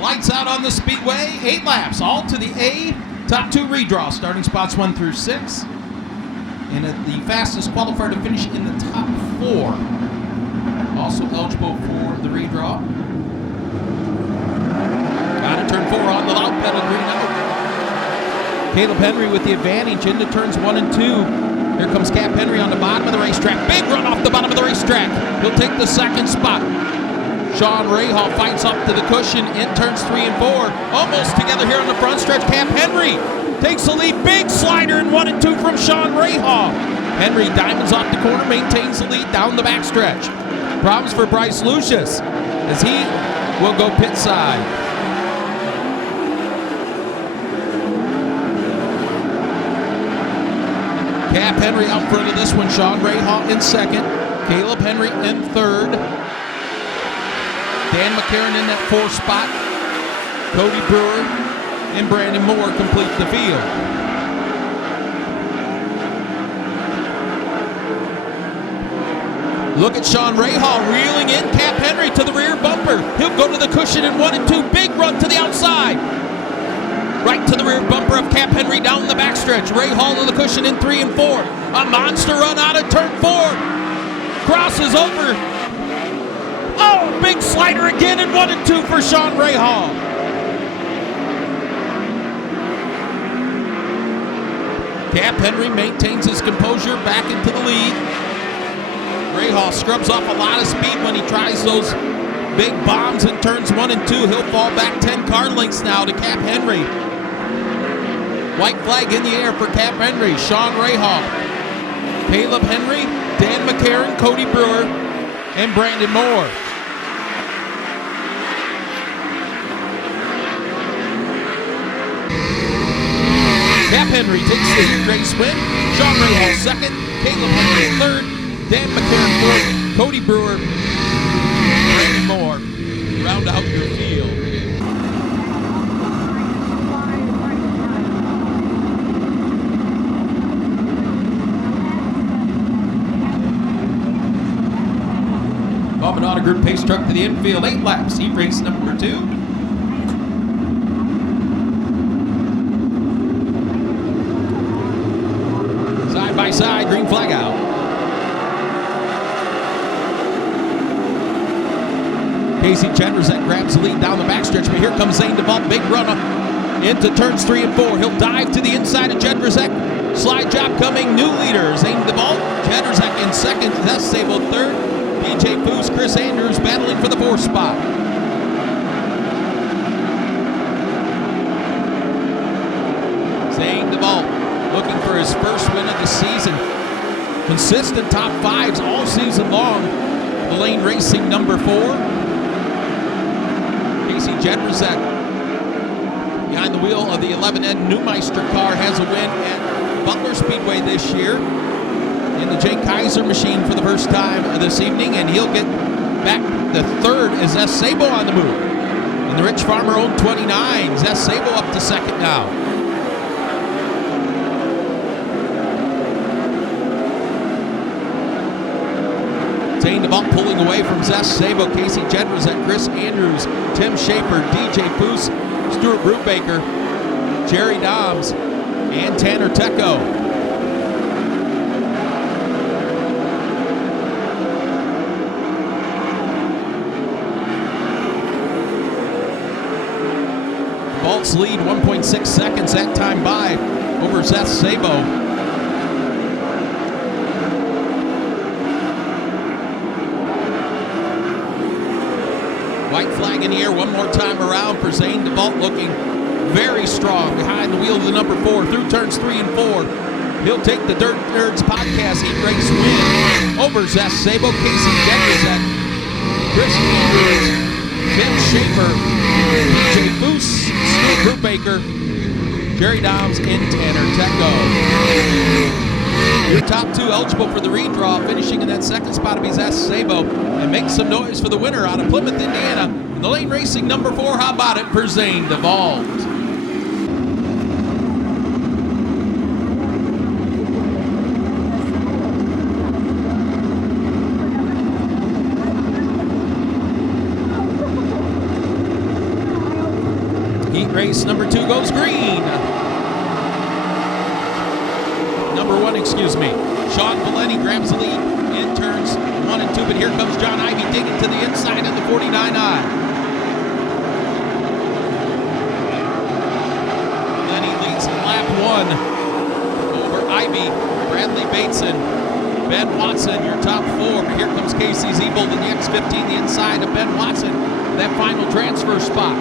Lights out on the speedway. 8 laps, all to the A. Top 2 redraw, starting spots 1 through 6. And the fastest qualifier to finish in the top 4. Also eligible for the redraw. Got to turn 4 on the loud pedal, green out. Caleb Henry with the advantage into turns 1 and 2. Here comes Cap Henry on the bottom of the racetrack. Big run off the bottom of the racetrack. He'll take the second spot. Sean Rahal fights up to the cushion in turns 3 and 4. Almost together here on the front stretch. Cap Henry takes the lead. Big slider in 1 and 2 from Sean Rahal. Henry diamonds off the corner, maintains the lead down the backstretch. Problems for Bryce Lucius as he will go pit side. Cap Henry out front of this one. Sean Rahal in second. Caleb Henry in third. Dan McCarron in that 4th spot. Cody Brewer and Brandon Moore complete the field. Look at Sean Rahal reeling in Cap Henry to the rear bumper. He'll go to the cushion in 1 and 2. Big run to the outside. Right to the rear bumper of Cap Henry down the backstretch. Rahal to the cushion in 3 and 4. A monster run out of turn 4. Crosses over. Oh, big slider again in 1 and 2 for Sean Rahal. Cap Henry maintains his composure back into the lead. Rahal scrubs off a lot of speed when he tries those big bombs in turns 1 and 2. He'll fall back 10 car lengths now to Cap Henry. White flag in the air for Cap Henry. Sean Rahal, Caleb Henry, Dan McCarron, Cody Brewer, and Brandon Moore. Cap Henry takes the race win. Sean Rahal second. Caleb Henry third. Dan McCarron fourth. Cody Brewer, Brandon Moore. Round out your field. Bowman Auto Group pace truck to the infield. 8 laps. Heat race number 2. Side by side, green flag out. Casey Chandrazek grabs the lead down the backstretch, but here comes Zane DeVault. Big run up into turns 3 and 4. He'll dive to the inside of Chandrazek. Slide job coming. New leader, Zane DeVault. Chandrazek in second. Zeth Sable third. DJ Foose, Chris Andrews battling for the 4th spot. Zane DeVault looking for his first win of the season. Consistent top 5s all season long. The Lane Racing number 4. Casey Jedrzak behind the wheel of the 11 Ed Neumeister car has a win at Butler Speedway this year in the Jake Kaiser machine for the first time this evening, and he'll get back the 3rd as Zeth Sable on the move. And the Rich Farmer owned 29. Zeth Sable up to 2nd now. Zane DeVault pulling away from Zeth Sable, Casey Jedrzak, Chris Andrews, Tim Schaefer, DJ Foose, Stuart Brubaker, Jerry Doms, and Tanner Tecco. DeVault's lead 1.6 seconds that time by over Zeth Sable. White flag in the air one more time around for Zane DeVault, looking very strong behind the wheel of the number 4 through turns 3 and 4. He'll take the Dirt Nerds podcast heat race win over Zeth Sable, Casey Jedrzak, Chris Andrews, Tim Schaefer, DJ Foose, Steve Brubaker, Jerry Doms, and Tanner Tecco. Your top 2 eligible for the redraw, finishing in that 2nd spot will be Zeth Sable, and make some noise for the winner out of Plymouth, Indiana. In the Lane Racing number 4, how about it for Zane DeVault? Heat race number 2 goes green. Number 1, excuse me. Sean Valenti grabs the lead in turns 1 and 2, but here comes John Ivy digging to the inside of the 49I. Valenti leads lap 1 over Ivy, Bradley Bateson, Ben Watson, your top 4. But here comes Casey Zebold in the X15, the inside of Ben Watson, that final transfer spot.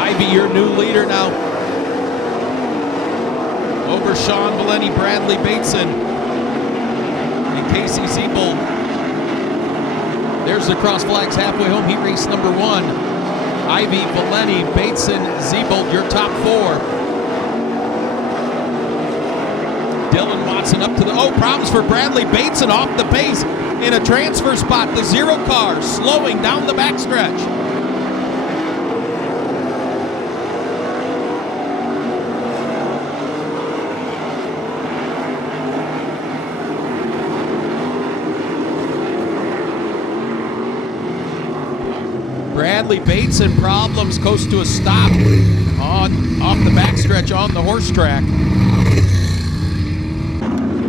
Ivy, your new leader now. Over Sean Valenti, Bradley Bateson, and Casey Zebold. There's the cross flags halfway home. Heat race number 1. Ivy, Valenti, Bateson, Zebold, your top 4. Dylan Watson up to the... Oh, problems for Bradley Bateson off the pace in a transfer spot. The 0 car slowing down the backstretch. Bradley Bateson problems, coast to a stop off the backstretch on the horse track.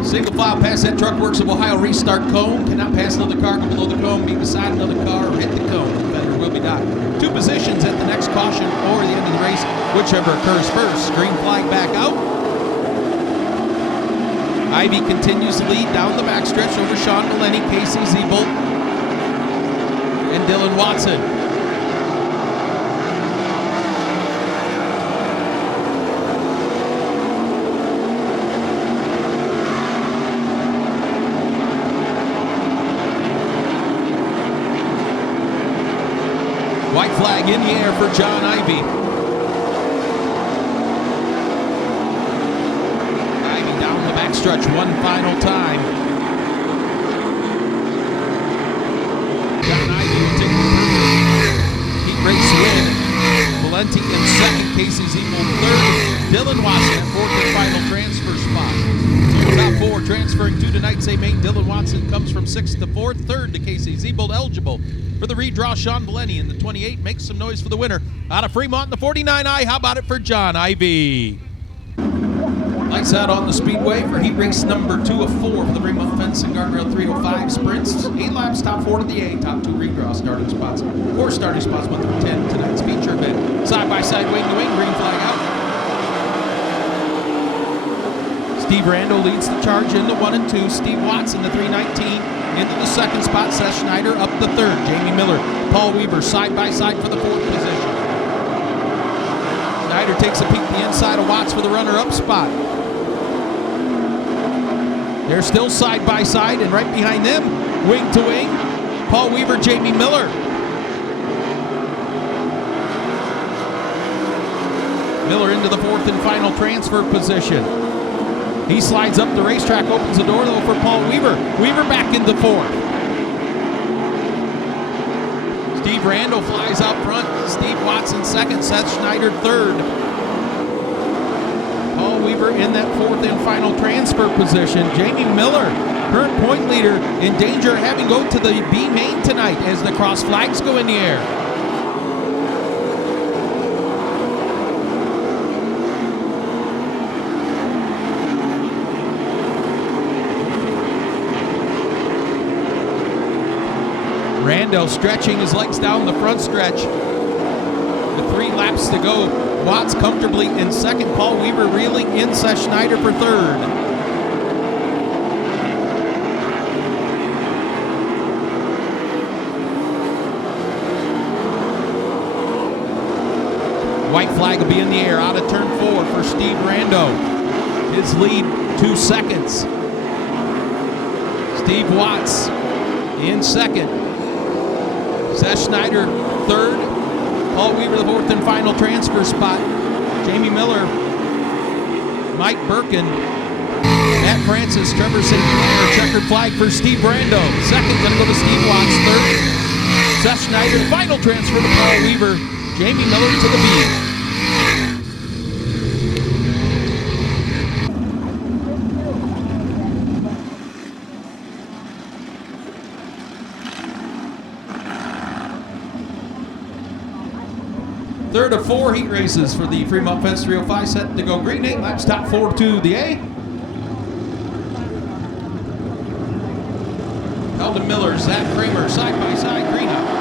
Single file past that Truck Works of Ohio restart cone. Cannot pass another car, go below the cone, be beside another car, or hit the cone. The offender will be docked. 2 positions at the next caution or the end of the race, whichever occurs first. Green flag back out. Ivy continues to lead down the backstretch over Sean Valenti, Casey Zebold, and Dylan Watson. White flag in the air for John Ivy. Ivy down the backstretch one final time. John Ivy will take the heat race win. Valenti in second, Casey Zebold third. Dylan Watson at 4th and final transfer spot. So top 4 transferring to tonight's A main. Dylan Watson comes from 6th to 4th, 3rd to Casey Zebold, eligible for the redraw. Sean Valenti in the 28 makes some noise for the winner. Out of Fremont in the 49I, how about it for John Ivy? Lights out on the speedway for heat race number 2 of 4 for the Fremont Fence and Guardrail 305 sprints. 8 laps, top 4 to the A, top 2 redraw starting spots. 4 starting spots, 1 through 10. Tonight's feature event. Side by side, wing to wing, green flag out. Steve Randall leads the charge into 1 and 2. Steve Watson, the 319. Into the 2nd spot, Seth Schneider up the 3rd. Jamie Miller, Paul Weaver side by side for the 4th position. Schneider takes a peek the inside of Watts for the runner-up spot. They're still side by side, and right behind them, wing to wing, Paul Weaver, Jamie Miller. Miller into the 4th and final transfer position. He slides up the racetrack, opens the door though for Paul Weaver. Weaver back into 4th. Steve Randall flies out front. Steve Watson 2nd, Seth Schneider 3rd. Paul Weaver in that 4th and final transfer position. Jamie Miller, current point leader, in danger of having go to the B main tonight as the cross flags go in the air. Rando stretching his legs down the front stretch. With 3 laps to go. Watts comfortably in 2nd. Paul Weaver reeling in. Seth Schneider for 3rd. White flag will be in the air out of turn 4 for Steve Rando. His lead 2 seconds. Steve Watts in 2nd. Seth Schneider 3rd. Paul Weaver the 4th and final transfer spot. Jamie Miller, Mike Birkin, Matt Francis, Trevor St. Clair, checkered flag for Steve Rando. 2nd, going to go to Steve Watts. 3rd, Seth Schneider. Final transfer to Paul Weaver. Jamie Miller to the beat. Third of 4 heat races for the Fremont Fence 305 set to go green. 8 laps, top 4 to the A. Eldon Miller, Zach Kramer, side by side, green out.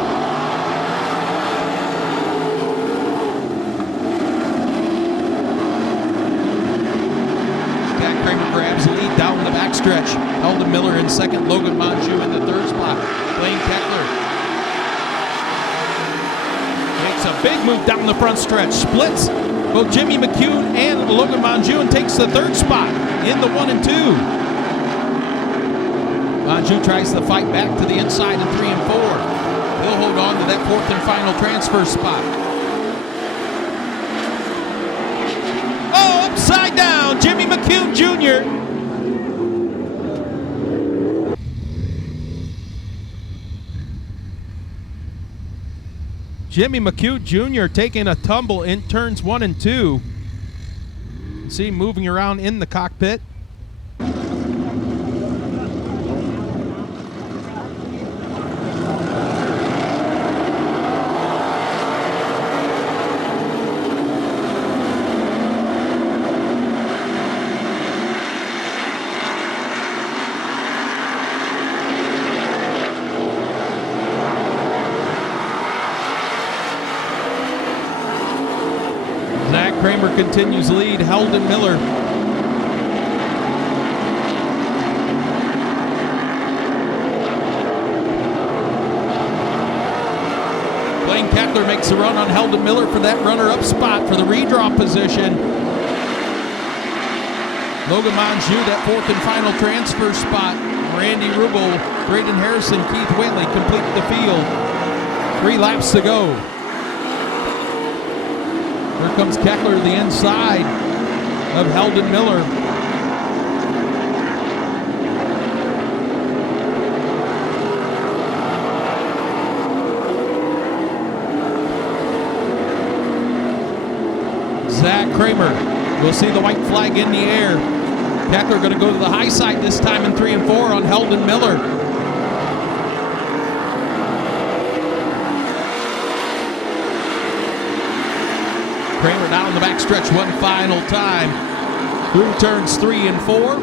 Zach Kramer grabs the lead down the backstretch. Eldon Miller in second, Logan Monjou in the third spot. Blaine Keckler makes a big move down the front stretch, splits both Jimmy McCune and Logan Monjou and takes the third spot in the 1 and 2. Monjou tries to fight back to the inside in 3 and 4. He'll hold on to that 4th and final transfer spot. Oh, upside down, Jimmy McCune Jr. Jimmy McCune Jr. taking a tumble in turns 1 and 2. See him moving around in the cockpit. Kramer continues lead. Eldon Miller. Blaine Keckler makes a run on Eldon Miller for that runner-up spot for the redraw position. Logan Monjou, that 4th and final transfer spot. Randy Rubel, Braden Harrison, Keith Whaley complete the field. 3 laps to go. Here comes Keckler to the inside of Eldon Miller. Zach Kramer will see the white flag in the air. Keckler going to go to the high side this time in 3 and 4 on Eldon Miller. Kramer down the backstretch one final time through turns 3 and 4.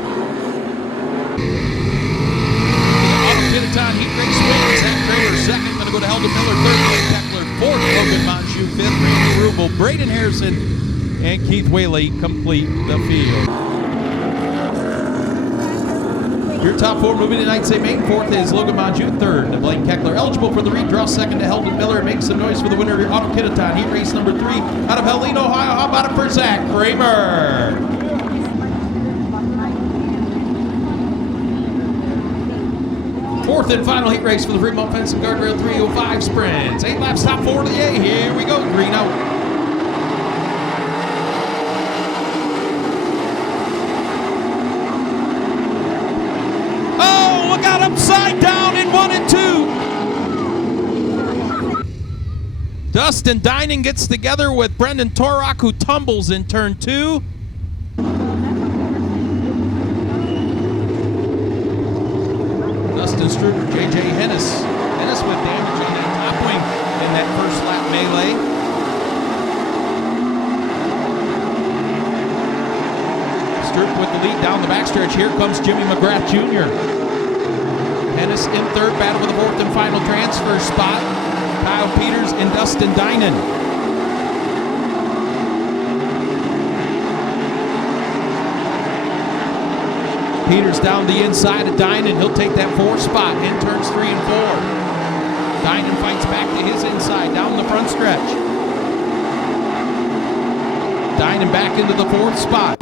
Attica heat race wins. Zach Kramer second, going to go to Eldon Miller third, Blaine Keckler fourth, Logan Monjou fifth, Randy Rubel, Braden Harrison, and Keith Whaley complete the field. Your top 4 moving tonight, say main. 4th is Logan Monjou. 3rd to Blaine Keckler. Eligible for the redraw. 2nd to Eldon Miller. Makes some noise for the winner of your Attica heat race number 3 out of Helena, Ohio. How about it for Zach Kramer? Fourth and final heat race for the Fremont Fence and Guardrail 305 sprints. 8 laps, top 4 to the A. Here we go. Green out. Upside down in 1 and 2. Dustin Dining gets together with Brendan Torok, who tumbles in turn 2. Dustin Struber, J.J. Hennis. Hennis with damage on that top wing in that first lap melee. Struber with the lead down the backstretch. Here comes Jimmy McGrath Jr. Hennis in 3rd, battle for the 4th and final transfer spot. Kyle Peters and Dustin Dinan. Peters down the inside of Dinan. He'll take that 4th spot in turns 3 and 4. Dinan fights back to his inside down the front stretch. Dinan back into the 4th spot.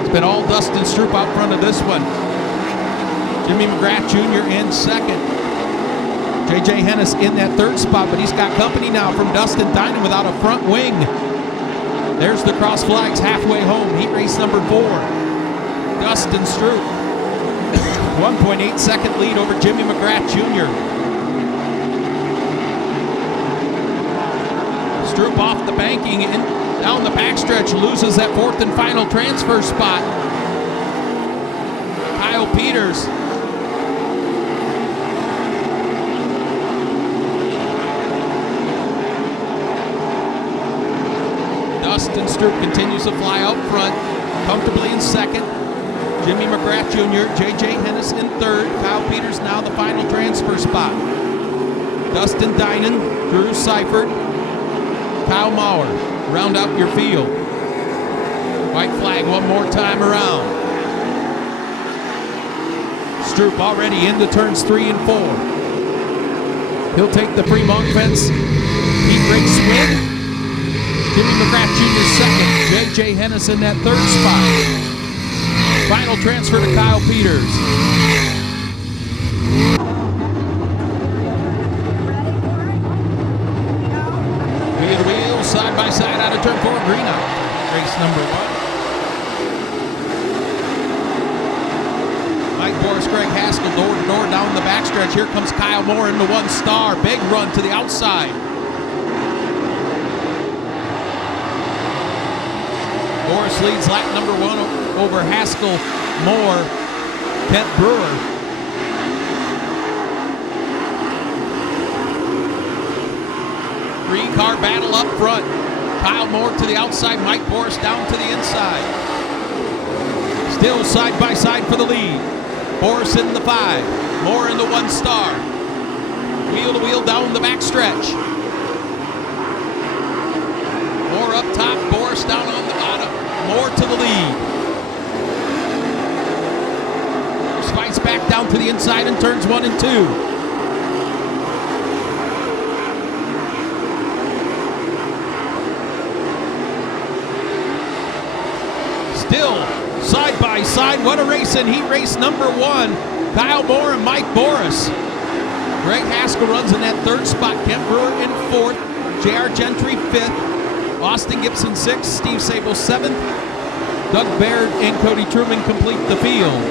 It's been all Dustin Stroop out front of this one. Jimmy McGrath Jr. in 2nd. J.J. Hennis in that 3rd spot, but he's got company now from Dustin Dinan without a front wing. There's the cross flags halfway home. Heat race number 4. Dustin Stroop. 1.8 second lead over Jimmy McGrath Jr. Stroop off the banking and down the backstretch, loses that fourth and final transfer spot. Kyle Peters. Dustin Stroop continues to fly out front, comfortably in second. Jimmy McGrath Jr., J.J. Hennis in third. Kyle Peters now the final transfer spot. Dustin Dinan, Drew Seifert, Kyle Maurer round out your field. White flag one more time around. Stroop already into turns 3 and 4. He'll take the Fremont fence. Heat race win. Jimmy McGrath Jr. second. J.J. Hennis in that third spot. Final transfer to Kyle Peters. Wheel to wheel, side by side out of turn 4, green out. Race number 1. Mike Boris, Greg Haskell, door to door down the backstretch. Here comes Kyle Moore into 1 star. Big run to the outside. Boris leads lap number 1 over Haskell, Moore, Kent Brewer. Three-car battle up front. Kyle Moore to the outside, Mike Boris down to the inside. Still side by side for the lead. Boris in the 5, Moore in the 1 star. Wheel to wheel down the backstretch. Moore up top, Boris down on the bottom. Moore to the lead. Boris fights back down to the inside in turns 1 and 2. Still side by side. What a race in heat race number 1. Kyle Moore and Mike Boris. Greg Haskell runs in that 3rd spot. Kent Brewer in 4th. J.R. Gentry 5th. Austin Gibson 6th. Steve Sable 7th. Doug Baird and Cody Truman complete the field.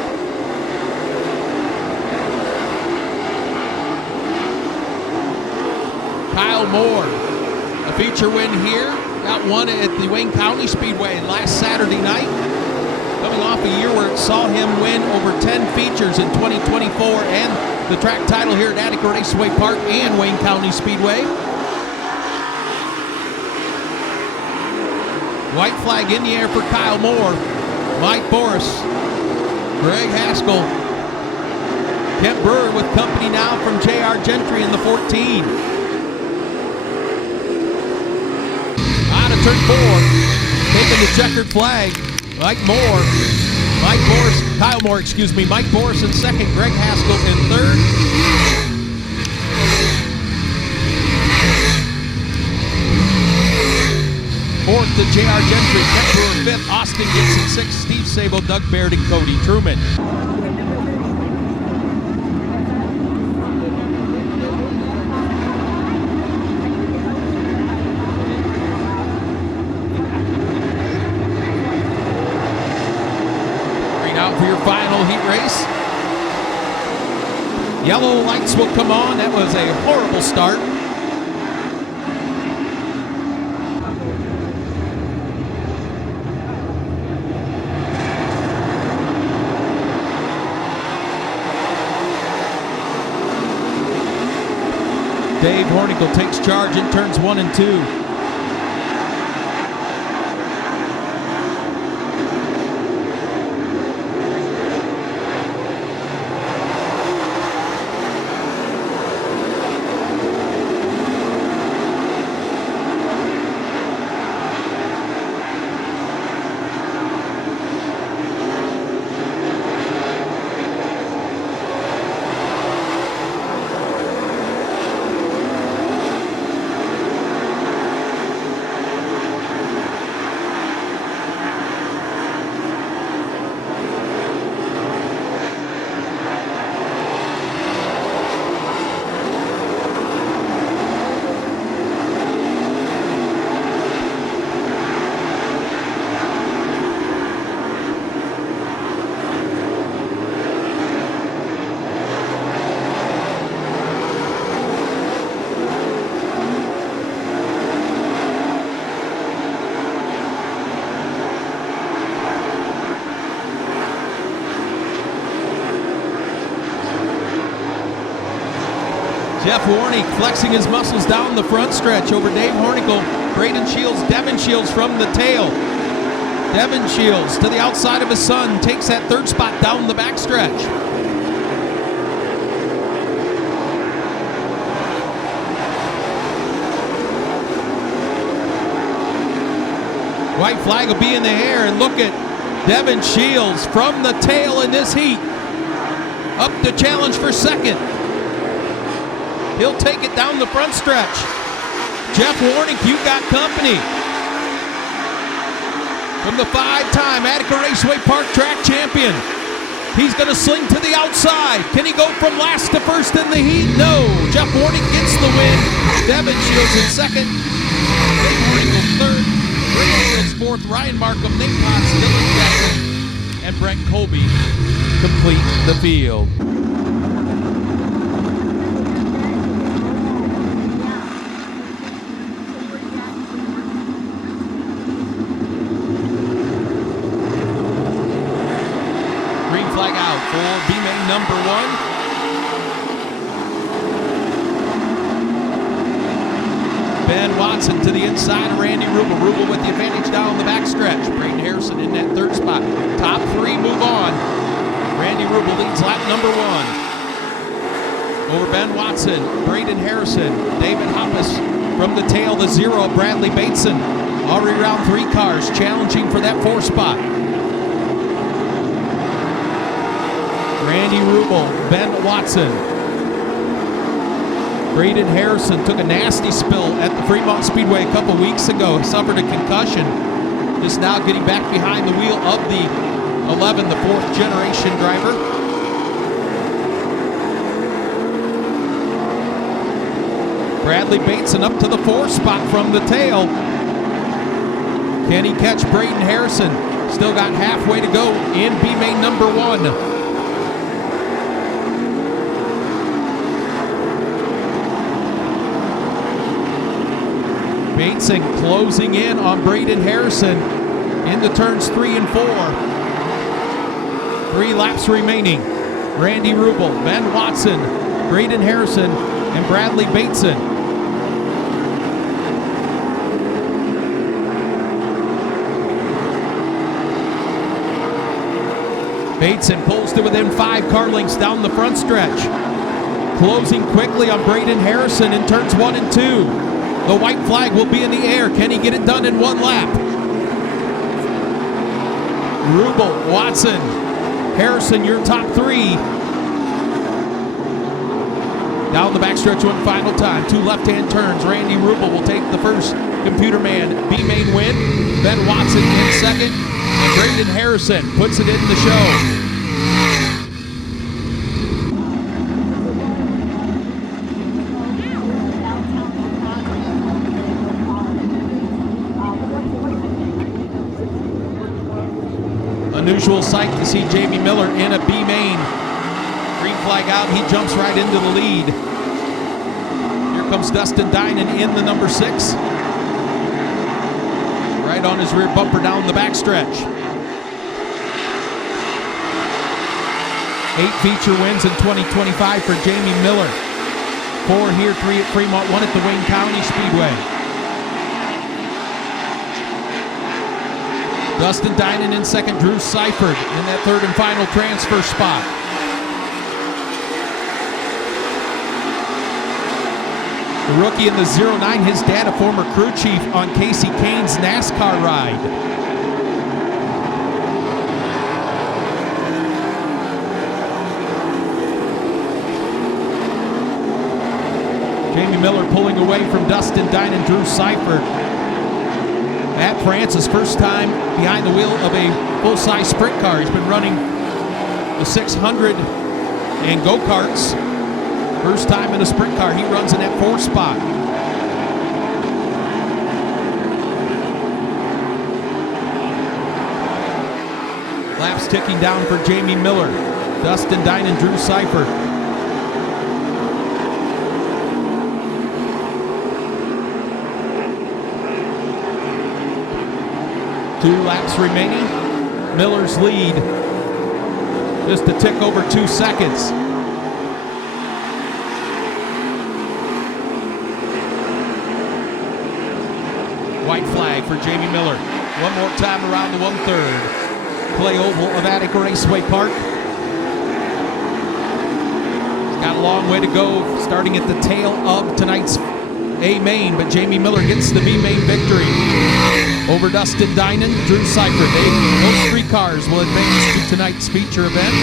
Kyle Moore, a feature win here. Got one at the Wayne County Speedway last Saturday night. Coming off a year where it saw him win over 10 features in 2024 and the track title here at Attica Raceway Park and Wayne County Speedway. White flag in the air for Kyle Moore, Mike Boris, Greg Haskell, Kent Brewer with company now from J.R. Gentry in the 14. Out of turn 4, taking the checkered flag, Kyle Boris in second, Greg Haskell in third. Fourth to J.R. Gentry, Kent Brewer 5th, Austin Gibson 6th, Steve Sable, Doug Baird, and Cody Truman. Green out for your final heat race. Yellow lights will come on. That was a horrible start. Dave Hornicle takes charge in turns 1 and 2. Jeff Warnick flexing his muscles down the front stretch over Dave Hornicle. Braden Shields, Devin Shields from the tail. Devin Shields to the outside of his son, takes that third spot down the back stretch. White flag will be in the air, and look at Devin Shields from the tail in this heat. Up to challenge for second. He'll take it down the front stretch. Jeff Warnick, you got company. From the 5-time Attica Raceway Park Track champion. He's going to sling to the outside. Can he go from last to first in the heat? No. Jeff Warnick gets the win. Devin Shields in second. Dave Hornicle third. Braden Shields fourth. Ryan Markham, Nate Potts, Dylan Jackson, and Brent Colby complete the field. Flag out for B-Main number 1. Ben Watson to the inside of Randy Rubel. Rubel with the advantage down the backstretch. Braden Harrison in that third spot. Top 3 move on. Randy Rubel leads lap number 1. Over Ben Watson, Braden Harrison, David Hoppus from the tail, the 0, Bradley Bateson. Already around 3 cars challenging for that 4 spot. Randy Rubel, Ben Watson. Braden Harrison took a nasty spill at the Fremont Speedway a couple weeks ago. He suffered a concussion. Just now getting back behind the wheel of the 11, the 4th generation driver. Bradley Bateson up to the 4th spot from the tail. Can he catch Braden Harrison? Still got halfway to go in B-Main number 1. Bateson closing in on Braden Harrison into turns 3 and 4. 3 laps remaining. Randy Rubel, Ben Watson, Braden Harrison, and Bradley Bateson. Bateson pulls to within 5 car lengths down the front stretch. Closing quickly on Braden Harrison in turns 1 and 2. The white flag will be in the air. Can he get it done in 1 lap? Rubel, Watson, Harrison, your top 3. Down the backstretch one final time. 2 left-hand turns. Randy Rubel will take the first computer man B-Main win. Ben Watson in second. And Braden Harrison puts it in the show. Unusual sight to see Jamie Miller in a B-Main. Green flag out, he jumps right into the lead. Here comes Dustin Dinan in the number 6. Right on his rear bumper down the backstretch. 8 feature wins in 2025 for Jamie Miller. 4 here, 3 at Fremont, 1 at the Wayne County Speedway. Dustin Dinan in second, Drew Seifert in that third and final transfer spot. The rookie in the 09, his dad, a former crew chief on Casey Kane's NASCAR ride. Jamie Miller pulling away from Dustin Dinan, Drew Seifert. Matt Francis, first time behind the wheel of a full-size sprint car. He's been running the 600 and go-karts. First time in a sprint car. He runs in that 4th spot. Laps ticking down for Jamie Miller. Dustin Dinan, Drew Seifert. Two laps remaining. Miller's lead just a tick over 2 seconds. White flag for Jamie Miller. One more time around the 1/3. Play oval of Attica Raceway Park. He's got a long way to go, starting at the tail of tonight's A main, but Jamie Miller gets the B main victory over Dustin Dinan, Drew Seifert. Those three cars will advance to tonight's feature event.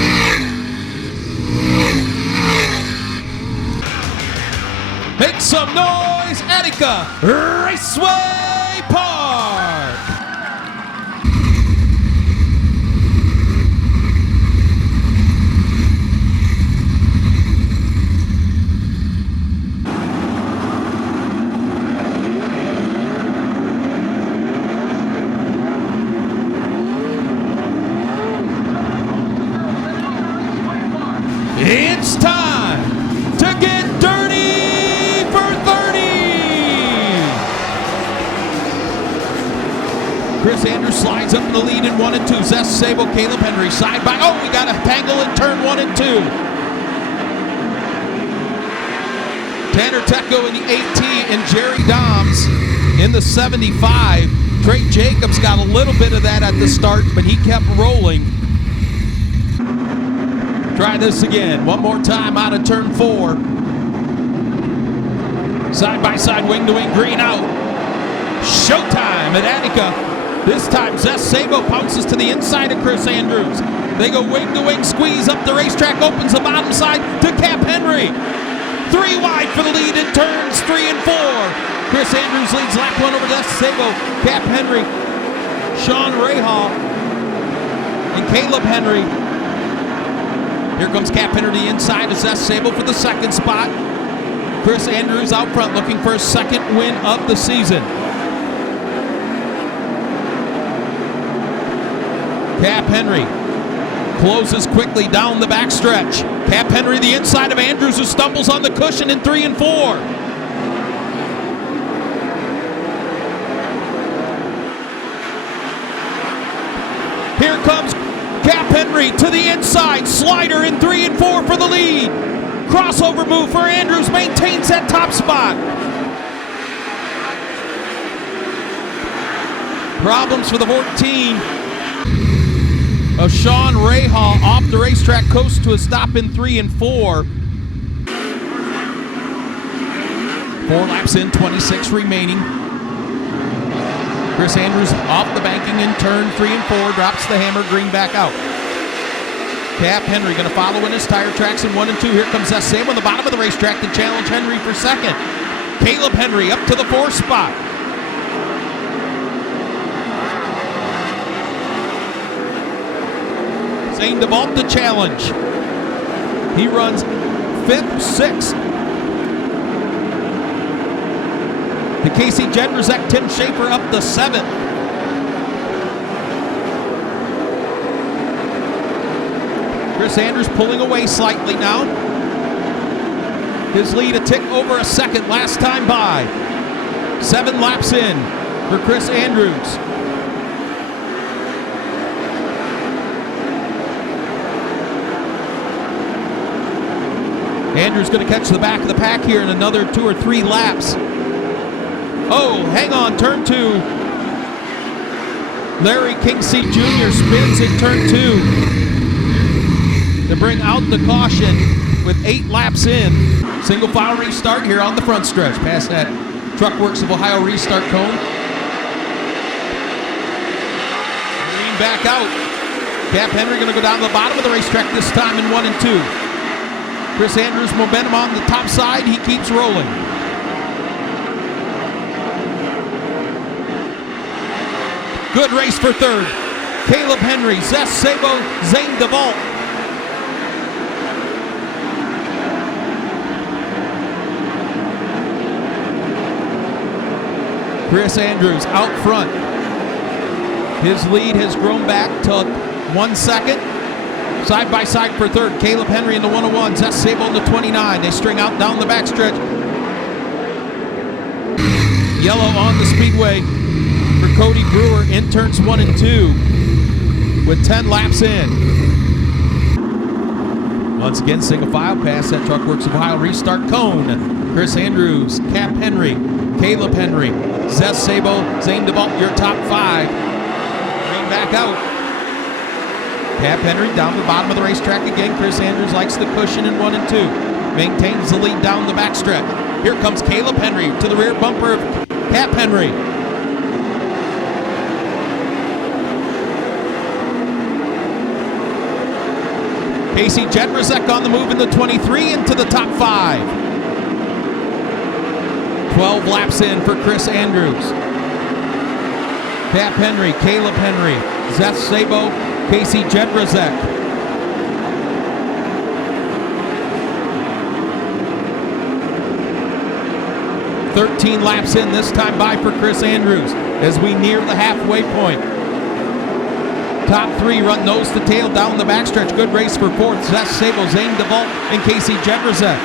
Make some noise, Attica Raceway Park! It's time to get dirty for 30! Chris Andrews slides up in the lead in 1 and 2. Zess Sable, Caleb Henry side by. Oh, we got a tangle in turn 1 and 2. Tanner Tecco in the 80 and Jerry Doms in the 75. Trey Jacobs got a little bit of that at the start, but he kept rolling. Try this again. One more time out of turn 4. Side by side, wing to wing, green out. Showtime at Attica. This time, Zess Sabo pounces to the inside of Chris Andrews. They go wing to wing, squeeze up the racetrack, opens the bottom side to Cap Henry. 3 wide for the lead in turns 3 and 4. Chris Andrews leads lap 1 over Zess Sabo, Cap Henry, Sean Rahal, and Caleb Henry. Here comes Cap Henry to the inside of Zess Sable for the 2nd spot. Chris Andrews out front looking for his 2nd win of the season. Cap Henry closes quickly down the backstretch. Cap Henry the inside of Andrews, who stumbles on the cushion in 3 and 4. Here comes Cap Henry to the inside, slider in 3 and 4 for the lead. Crossover move for Andrews, maintains that top spot. Problems for the 14 of Sean Rahal off the racetrack, coast to a stop in 3 and 4. 4 laps in, 26 remaining. Chris Andrews off the banking in turn 3 and 4, drops the hammer, green back out. Cap Henry going to follow in his tire tracks in 1 and 2. Here comes Zess Sable on the bottom of the racetrack to challenge Henry for 2nd. Caleb Henry up to the 4th spot. Zane DeVault the challenge. He runs 5th, 6th. To Casey Jedrzak, Tim Schaefer up the 7th. Chris Andrews pulling away slightly now. His lead a tick over a 2nd last time by. 7 laps in for Chris Andrews. Andrews going to catch the back of the pack here in another 2 or 3 laps. Oh, hang on, turn 2. Larry Kingsey Jr. spins in turn 2 to bring out the caution with 8 laps in. Single file restart here on the front stretch, past that Truck Works of Ohio restart cone. Green back out. Cap Henry going to go down to the bottom of the racetrack this time in 1 and 2. Chris Andrews momentum on the top side, he keeps rolling. Good race for 3rd. Caleb Henry, Zess Sabo, Zane DeVault. Chris Andrews out front. His lead has grown back to 1 second. Side by side for 3rd. Caleb Henry in the 101, Zess Sable in the 29. They string out down the backstretch. Yellow on the speedway for Cody Brewer in turns 1 and 2 with 10 laps in. Once again, single file past that Truck Works of Ohio restart cone. Chris Andrews, Cap Henry, Caleb Henry, Zeth Sabo, Zane DeVault, your top 5. Green back out. Cap Henry down the bottom of the racetrack again. Chris Andrews likes the cushion in 1 and 2. Maintains the lead down the backstretch. Here comes Caleb Henry to the rear bumper of Cap Henry. Casey Jedrzejek on the move in the 23 into the top 5. 12 laps in for Chris Andrews. Cap Henry, Caleb Henry, Zeth Sabo, Casey Jedrzejek. "13 laps in, this time by for Chris Andrews as we near the halfway point. Top 3 run nose to tail down the backstretch. Good race for 4th. Zeth Sabo, Zane DeVault, and Casey Jedrzejek.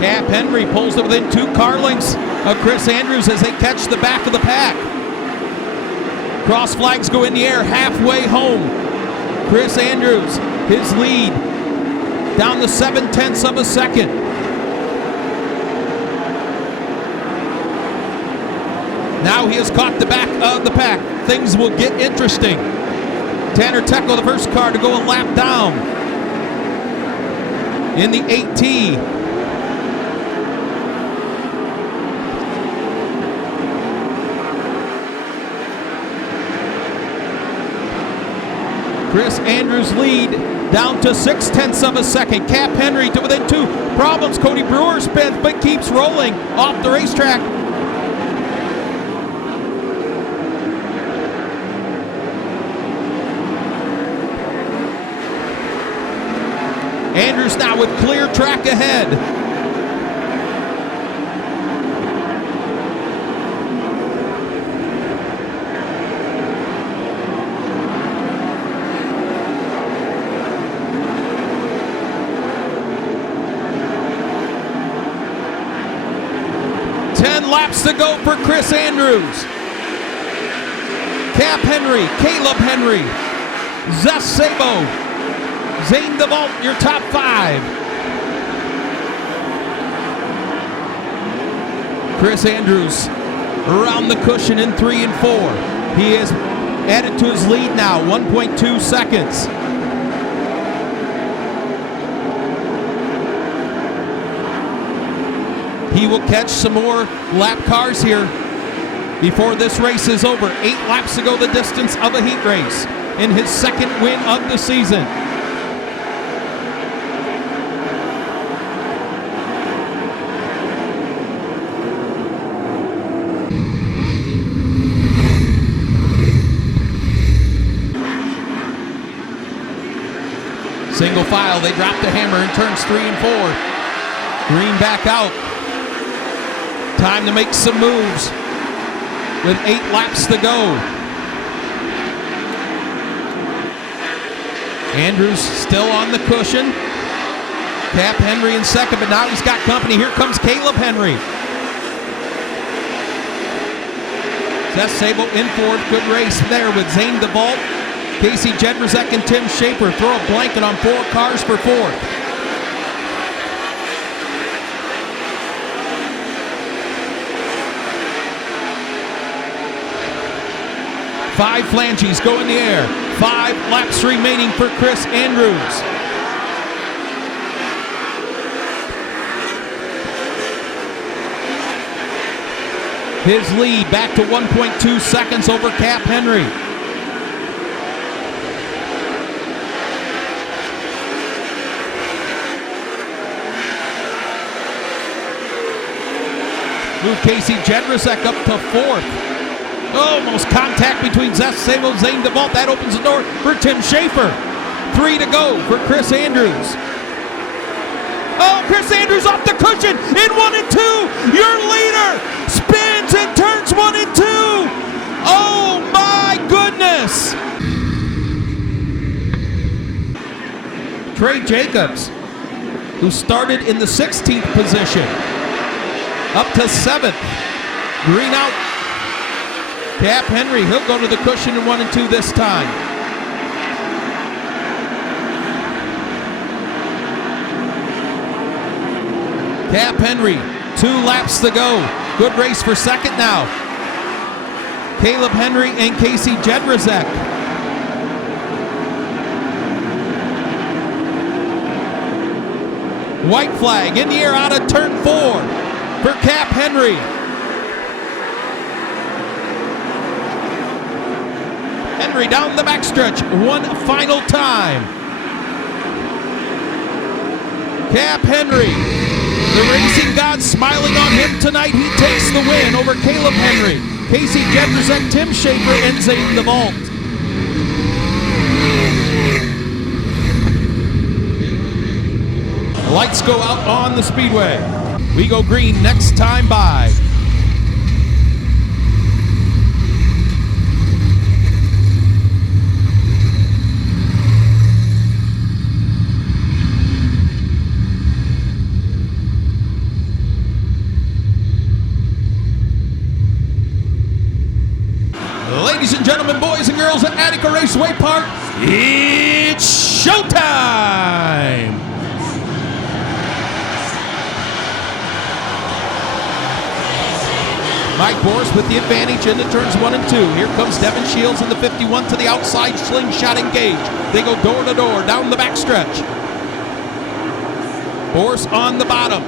Cap Henry pulls to within 2 car lengths of Chris Andrews as they catch the back of the pack. Cross flags go in the air halfway home. Chris Andrews, his lead, down to 7/10 of a second. Now he has caught the back of the pack. Things will get interesting. Tanner Teckel, the first car to go a lap down in the 8T. Chris Andrews' lead down to 6/10 of a second. Cap Henry to within 2. Problems. Cody Brewer spins but keeps rolling off the racetrack. Andrews now with clear track ahead. Laps to go for Chris Andrews. Cap Henry, Caleb Henry, Zeth Sabo, Zane DeVault, your top 5. Chris Andrews around the cushion in 3 and 4. He is added to his lead now, 1.2 seconds. He will catch some more lap cars here before this race is over. 8 laps to go the distance of a heat race in his 2nd win of the season. Single file, they drop the hammer in turns 3 and 4. Green back out. Time to make some moves with 8 laps to go. Andrews still on the cushion. Cap Henry in 2nd, but now he's got company. Here comes Caleb Henry. Zeth Sabo in 4th. Good race there with Zane DeVault, Casey Jedrzejek, and Tim Schaefer. Throw a blanket on 4 cars for 4th. Five flanges go in the air. 5 laps remaining for Chris Andrews. His lead back to 1.2 seconds over Cap Henry. Move Casey Jedrzejek up to 4th. Almost contact between Zeth Sabo and Zane DeVault. That opens the door for Tim Schaefer. 3 to go for Chris Andrews. Oh, Chris Andrews off the cushion in 1 and 2. Your leader spins in turns 1 and 2. Oh my goodness. Trey Jacobs, who started in the 16th position, up to 7th. Green out. Cap Henry, he'll go to the cushion in 1 and 2 this time. Cap Henry, 2 laps to go. Good race for second now. Caleb Henry and Casey Jedrzejek. White flag in the air out of turn 4 for Cap Henry. Henry down the backstretch one final time. Cap Henry, the racing god smiling on him tonight. He takes the win over Caleb Henry. Casey Jedrzejek, Tim Schaefer ends in the vault. The lights go out on the speedway. We go green next time by. Ladies and gentlemen, boys and girls at Attica Raceway Park, it's showtime! Mike Boris with the advantage into turns 1 and 2. Here comes Devin Shields in the 51 to the outside, slingshot engage. They go door to door down the backstretch. Boris on the bottom.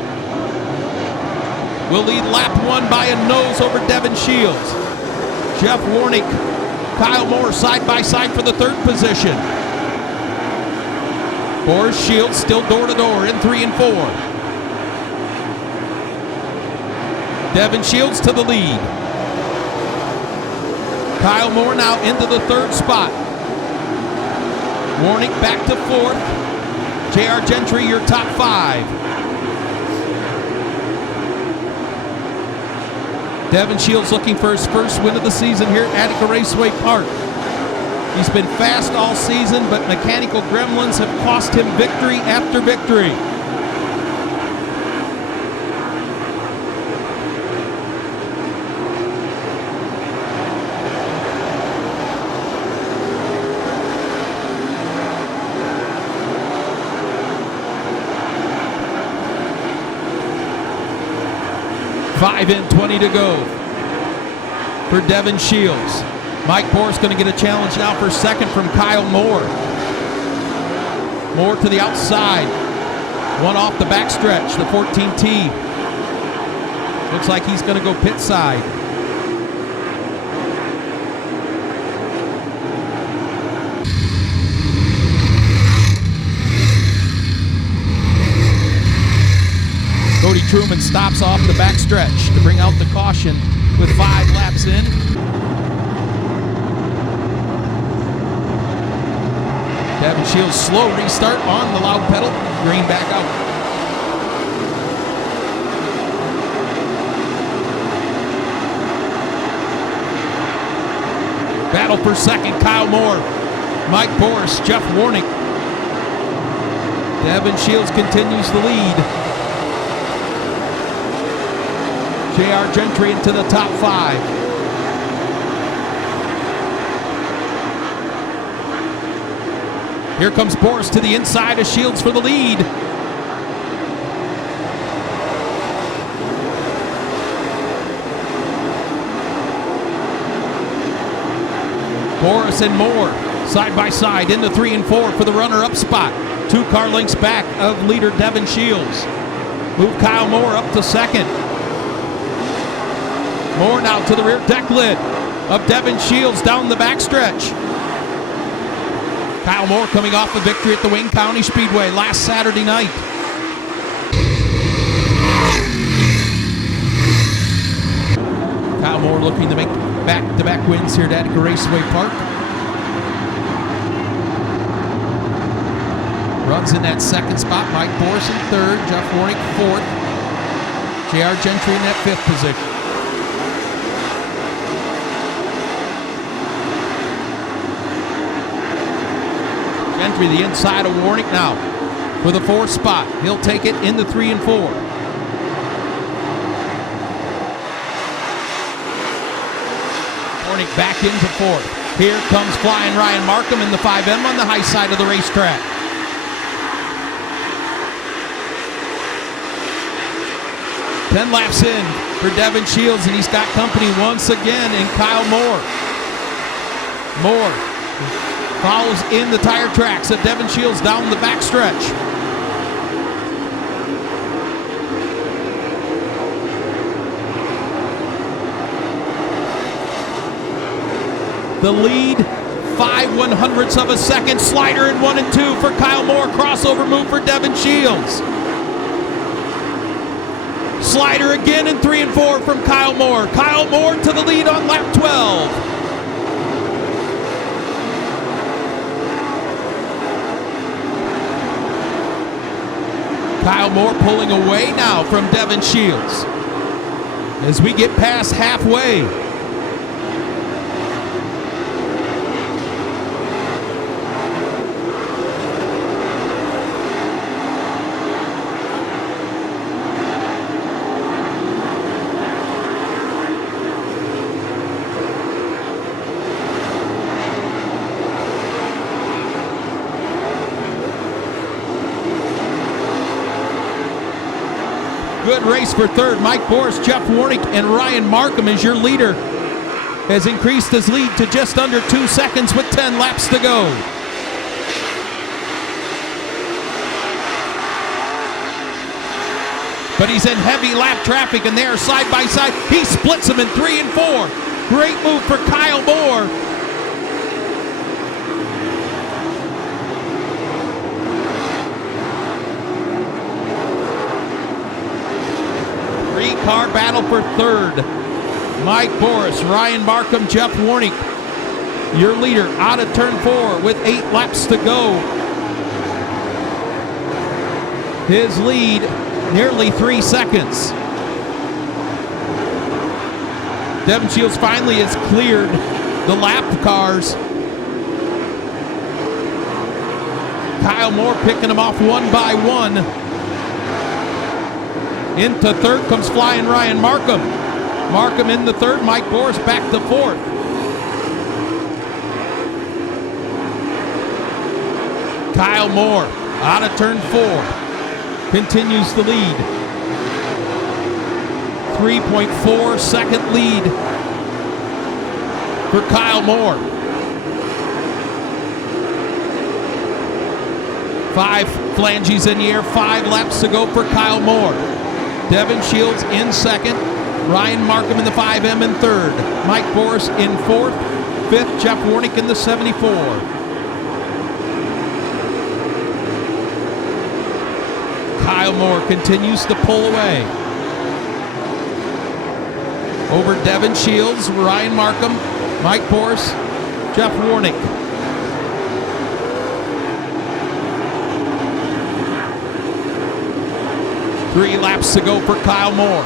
Will lead lap 1 by a nose over Devin Shields. Jeff Warnick, Kyle Moore side by side for the 3rd position. Boris Shields still door to door in 3 and 4. Devin Shields to the lead. Kyle Moore now into the 3rd spot. Warnick back to 4th. J.R. Gentry, your top 5. Devin Shields looking for his first win of the season here at Attica Raceway Park. He's been fast all season, but mechanical gremlins have cost him victory after victory. Five in, 20 to go for Devin Shields. Mike Boris going to get a challenge now for second from Kyle Moore. Moore to the outside. One off the backstretch, the 14T. Looks like he's going to go pit side. Cody Truman stops off the backstretch to bring out the caution with 5 laps in. Devin Shields slow restart on the loud pedal. Green back out. Battle for second, Kyle Moore, Mike Boris, Jeff Warnick. Devin Shields continues the lead. J.R. Gentry into the top 5. Here comes Boris to the inside of Shields for the lead. Boris and Moore side by side into 3 and 4 for the runner-up spot. 2 car lengths back of leader Devin Shields. Move Kyle Moore up to second. Moore now to the rear deck lid of Devin Shields down the backstretch. Kyle Moore coming off a victory at the Wayne County Speedway last Saturday night. Kyle Moore looking to make back-to-back wins here at Attica Raceway Park. Runs in that 2nd spot. Mike Boris in 3rd. Jeff Warnick 4th. J.R. Gentry in that 5th position. Gentry the inside of Warnick now for the 4th spot. He'll take it in the 3 and 4. Warnick back into 4th. Here comes flying Ryan Markham in the 5M on the high side of the racetrack. 10 laps in for Devin Shields, and he's got company once again in Kyle Moore. Moore follows in the tire tracks of Devin Shields down the backstretch. The lead, 5/100ths of a second. Slider in 1 and 2 for Kyle Moore. Crossover move for Devin Shields. Slider again in 3 and 4 from Kyle Moore. Kyle Moore to the lead on lap 12. Kyle Moore pulling away now from Devin Shields as we get past halfway. Good race for third. Mike Boris, Jeff Warnick, and Ryan Markham is your leader. Has increased his lead to just under 2 seconds with 10 laps to go. But he's in heavy lap traffic, and they are side by side. He splits them in 3 and 4. Great move for Kyle Moore. Car battle for third. Mike Boris, Ryan Markham, Jeff Warnick, your leader out of turn 4 with 8 laps to go. His lead nearly 3 seconds. Devin Shields finally has cleared the lap cars. Kyle Moore picking them off one by one. Into third comes flying Ryan Markham. Markham in the third. Mike Boris back to fourth. Kyle Moore out of turn 4. Continues the lead. 3.4 second lead for Kyle Moore. 5 flanges in the air. 5 laps to go for Kyle Moore. Devin Shields in second. Ryan Markham in the 5M in third. Mike Boris in fourth. Fifth, Jeff Warnick in the 74. Kyle Moore continues to pull away. Over Devin Shields, Ryan Markham, Mike Boris, Jeff Warnick. Three laps to go for Kyle Moore.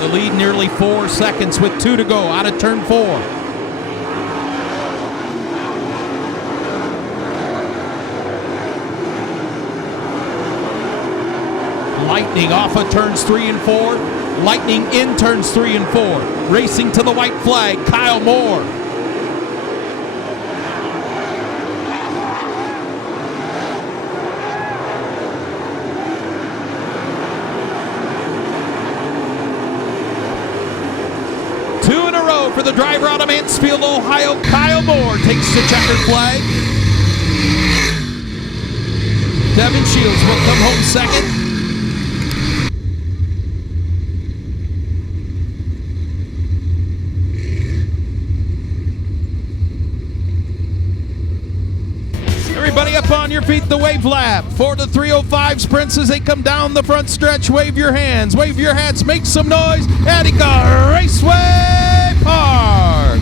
The lead nearly 4 seconds with 2 to go out of turn 4. Lightning off of turns 3 and 4. Lightning in turns 3 and 4. Racing to the white flag, Kyle Moore. Two in a row for the driver out of Mansfield, Ohio. Kyle Moore takes the checkered flag. Devin Shields will come home second. Everybody up on your feet, the wave lap for the 305 sprints as they come down the front stretch. Wave your hands, wave your hats, make some noise. Attica Raceway Park.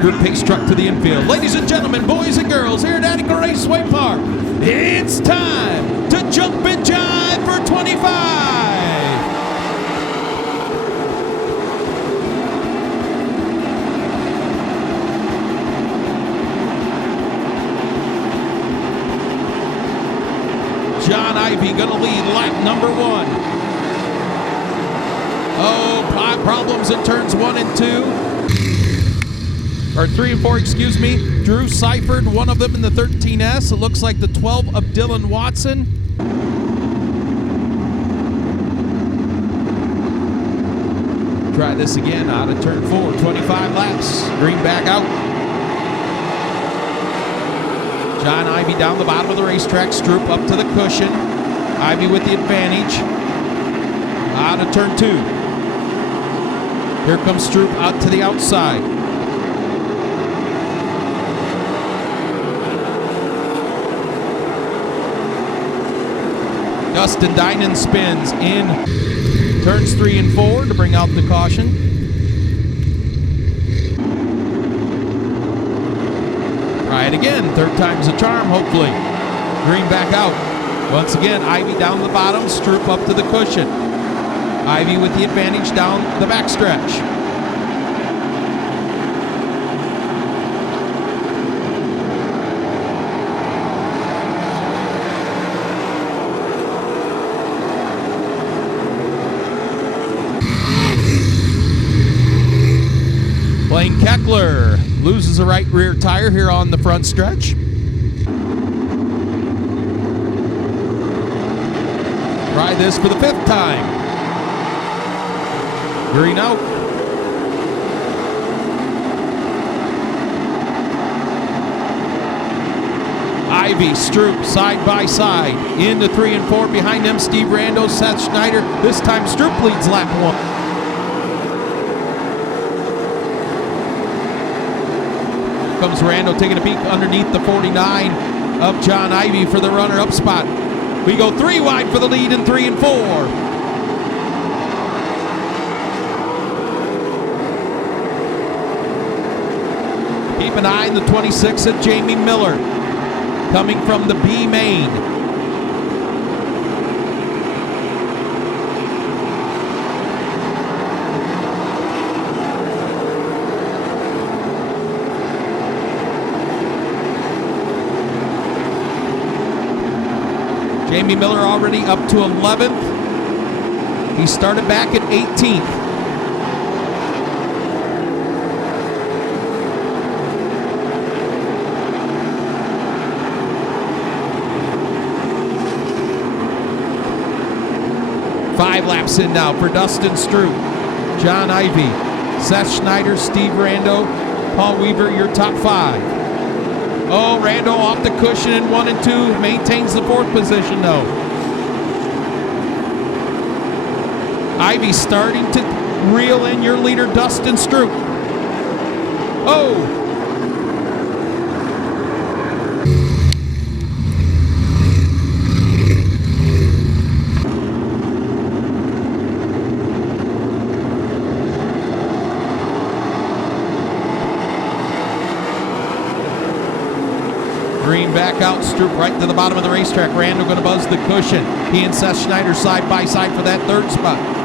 Group pace truck to the infield. Ladies and gentlemen, boys and girls, here at Attica Raceway Park, it's time to jump and jive for 25. going to lead lap number 1. Oh, problems in turns 1 and 2. Or 3 and 4, excuse me. Drew Seifert, one of them in the 13S. It looks like the 12 of Dylan Watson. Try this again out of turn 4. 25 laps. Green back out. John Ivy down the bottom of the racetrack. Stroop up to the cushion. Ivy with the advantage. Out of turn 2. Here comes Stroop out to the outside. Dustin Dinan spins in turns 3 and 4 to bring out the caution. Try it again. Third time's a charm, hopefully. Green back out. Once again, Ivy down the bottom, Stroop up to the cushion. Ivy with the advantage down the backstretch. Blaine Keckler loses a right rear tire here on the front stretch. Try this for the 5th time. Green out. Ivy, Stroop, side by side. Into 3 and 4. Behind them, Steve Rando, Seth Schneider. This time, Stroop leads lap 1. Comes Rando taking a peek underneath the 49 of John Ivy for the runner-up spot. We go 3 wide for the lead in 3 and 4. Keep an eye on the 26 of Jamie Miller coming from the B main. Jamie Miller already up to 11th. He started back at 18th. Five laps in now for Dustin Stroop, John Ivy, Seth Schneider, Steve Rando, Paul Weaver, your top 5. Oh, Rando off the cushion in 1 and 2. Maintains the 4th position, though. Ivy starting to reel in your leader, Dustin Stroop. Oh! Green back out, Stroop right to the bottom of the racetrack. Rando going to buzz the cushion. He and Seth Schneider side by side for that 3rd spot.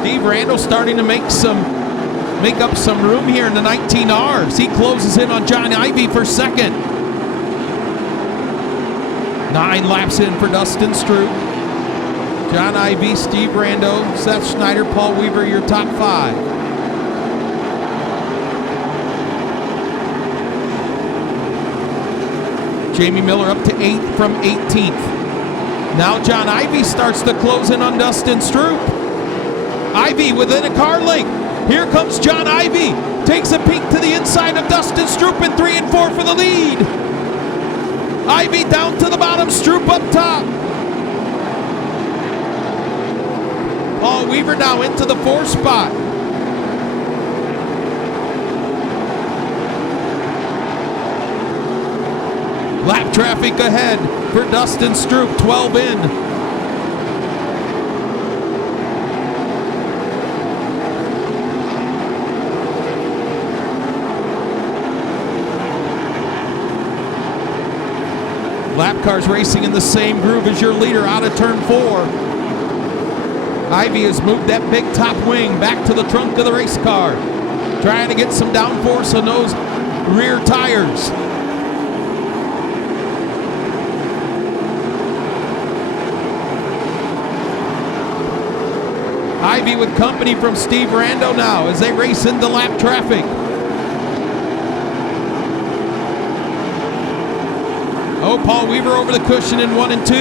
Steve Rando starting to make up some room here in the 19Rs. He closes in on John Ivy for 2nd. 9 laps in for Dustin Stroop. John Ivy, Steve Rando, Seth Schneider, Paul Weaver, your top 5. Jamie Miller up to 8th from 18th. Now John Ivy starts to close in on Dustin Stroop. Ivy within a car length. Here comes John Ivy. Takes a peek to the inside of Dustin Stroop in 3 and 4 for the lead. Ivy down to the bottom, Stroop up top. Paul Weaver now into the 4th spot. Lap traffic ahead for Dustin Stroop, 12 in. Lap cars racing in the same groove as your leader out of turn 4. Ivy has moved that big top wing back to the trunk of the race car, trying to get some downforce on those rear tires. Ivy with company from Steve Rando now as they race into lap traffic. Oh, Paul Weaver over the cushion in 1 and 2.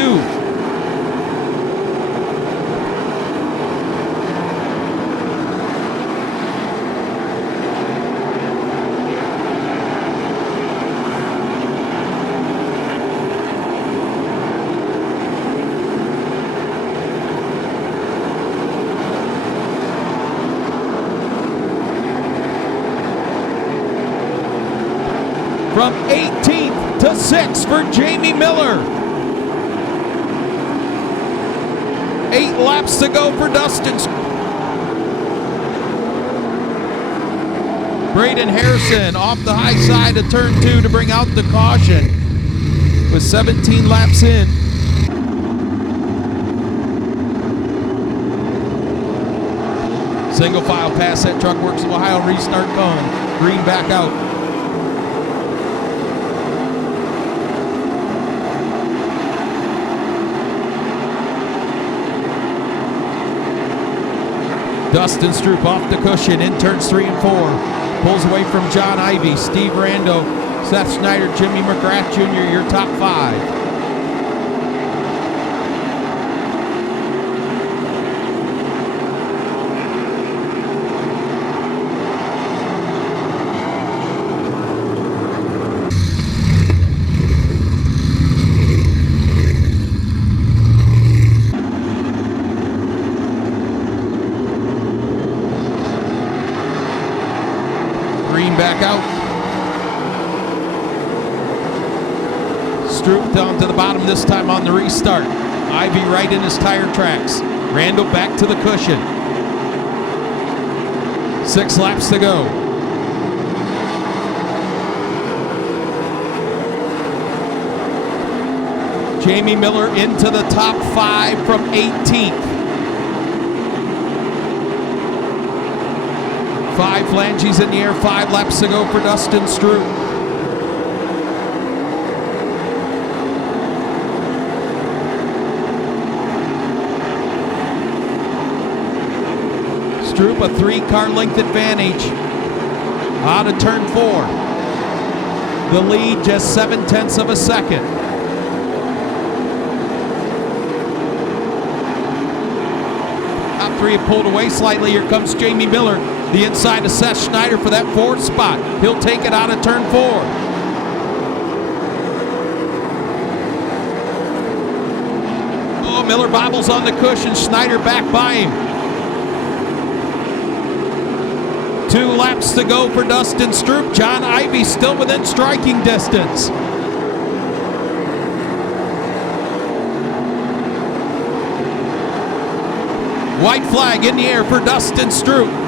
From 18th to 6th for Jamie Miller. 8 laps to go for Dustin. Braden Harrison off the high side of turn 2 to bring out the caution with 17 laps in. Single file past that truck, Works of Ohio, restart going. Green back out. Dustin Stroop off the cushion in turns 3 and 4. Pulls away from John Ivy, Steve Rando, Seth Schneider, Jimmy McGrath Jr., your top 5. Back out. Stroop down to the bottom this time on the restart. Ivy right in his tire tracks. Randall back to the cushion. 6 laps to go. Jamie Miller into the top 5 from 18th. 5 flanges in the air, 5 laps to go for Dustin Stroop. Stroop a 3-car length advantage out of turn 4. The lead just 0.7 of a second. Top 3 have pulled away slightly. Here comes Jamie Miller. The inside of Seth Schneider for that 4th spot. He'll take it out of turn 4. Oh, Miller bobbles on the cushion. Schneider back by him. 2 laps to go for Dustin Stroop. John Ivy still within striking distance. White flag in the air for Dustin Stroop.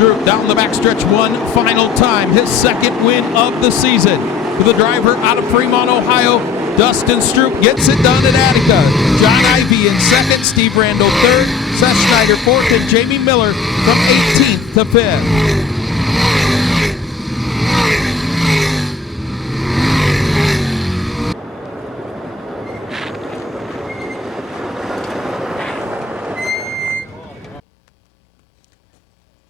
Stroop down the backstretch one final time. His 2nd win of the season. For the driver out of Fremont, Ohio, Dustin Stroop gets it done at Attica. John Ivy in 2nd, Steve Randall 3rd, Seth Schneider 4th, and Jamie Miller from 18th to 5th.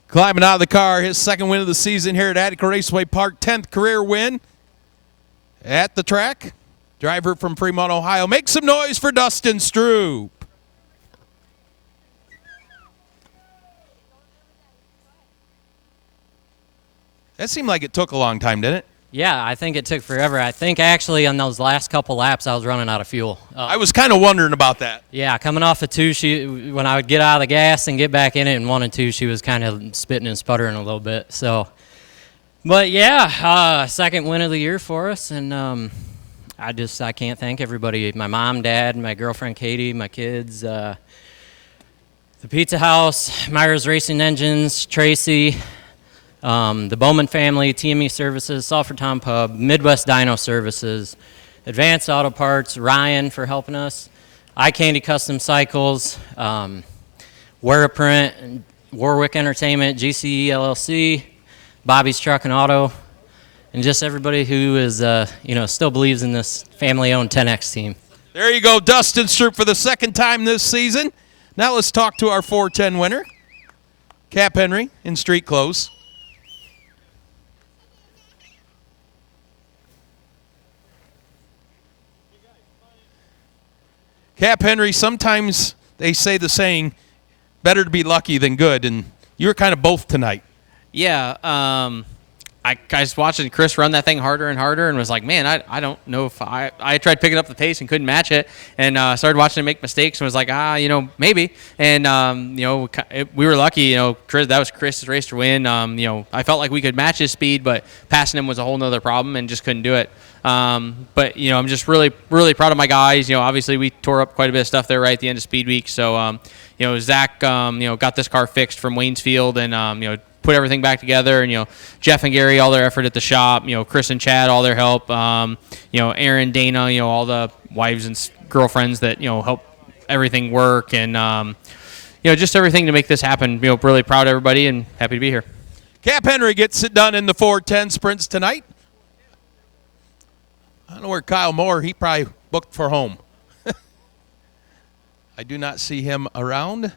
Climbing out of the car, his 2nd win of the season here at Attica Raceway Park, 10th career win at the track. Driver from Fremont, Ohio. Make some noise for Dustin Stroop. That seemed like it took a long time, didn't it? Yeah, I think it took forever. I think actually on those last couple laps I was running out of fuel. I was kind of wondering about that. Yeah, coming off of 2, when I would get out of the gas and get back in it in 1 and 2, she was kind of spitting and sputtering a little bit. So, but yeah, 2nd win of the year for us, and I can't thank everybody. My mom, dad, my girlfriend Katie, my kids. The Pizza House, Myers Racing Engines, Tracy, the Bowman family, TME Services, Sulphur Town Pub, Midwest Dyno Services, Advanced Auto Parts, Ryan for helping us, Eye Candy Custom Cycles, Wearaprint, Warwick Entertainment, GCE LLC, Bobby's Truck and Auto, and just everybody who is, still believes in this family-owned 10X team. There you go, Dustin Stroop for the second time this season. Now let's talk to our 410 winner, Cap Henry in street clothes. Cap Henry, sometimes they say the saying, better to be lucky than good, and you were kind of both tonight. Yeah, I was watching Chris run that thing harder and harder and was like, man, I don't know if I tried picking up the pace and couldn't match it, and started watching him make mistakes and was like, maybe. And, we were lucky, Chris, that was Chris's race to win. I felt like we could match his speed, but passing him was a whole nother problem and just couldn't do it. But I'm just really, really proud of my guys. Obviously we tore up quite a bit of stuff there right at the end of Speed Week. So, Zach, got this car fixed from Waynesfield and, put everything back together, and Jeff and Gary, all their effort at the shop, Chris and Chad, all their help, Aaron, Dana, all the wives and girlfriends that help everything work, and just everything to make this happen. Really proud of everybody and happy to be here. Cap Henry gets it done in the 410 sprints tonight. I don't know where Kyle Moore, he probably booked for home. I do not see him around.